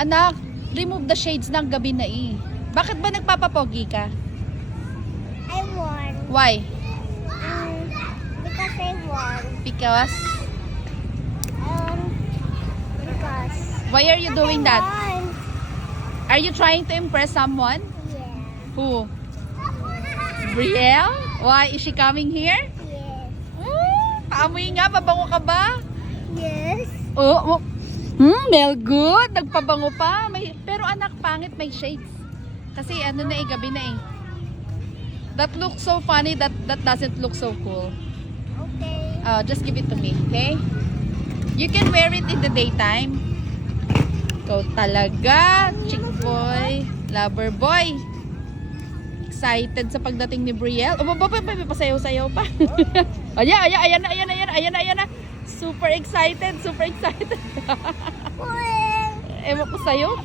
Anak, remove the shades ng gabi na eh. Bakit ba nagpapapogi ka? I won. Why? Because I won. Because? Because. Why are you doing that? Won. Are you trying to impress someone? Yeah. Who? Brielle? Why? Is she coming here? Yes. Paamoy nga, pabango ka ba? Yes. Oo. Smell good. Nagpabango pa. Pero anak, pangit may shades. Kasi ano na eh, gabi na eh. That looks so funny, that doesn't look so cool. Okay. Just give it to me, okay? You can wear it in the daytime. Ikaw talaga, chick boy, lover boy. Excited sa pagdating ni Brielle. Pasayaw-sayaw pa. Ayan na. Super excited. Well. Ewan ko sa'yo.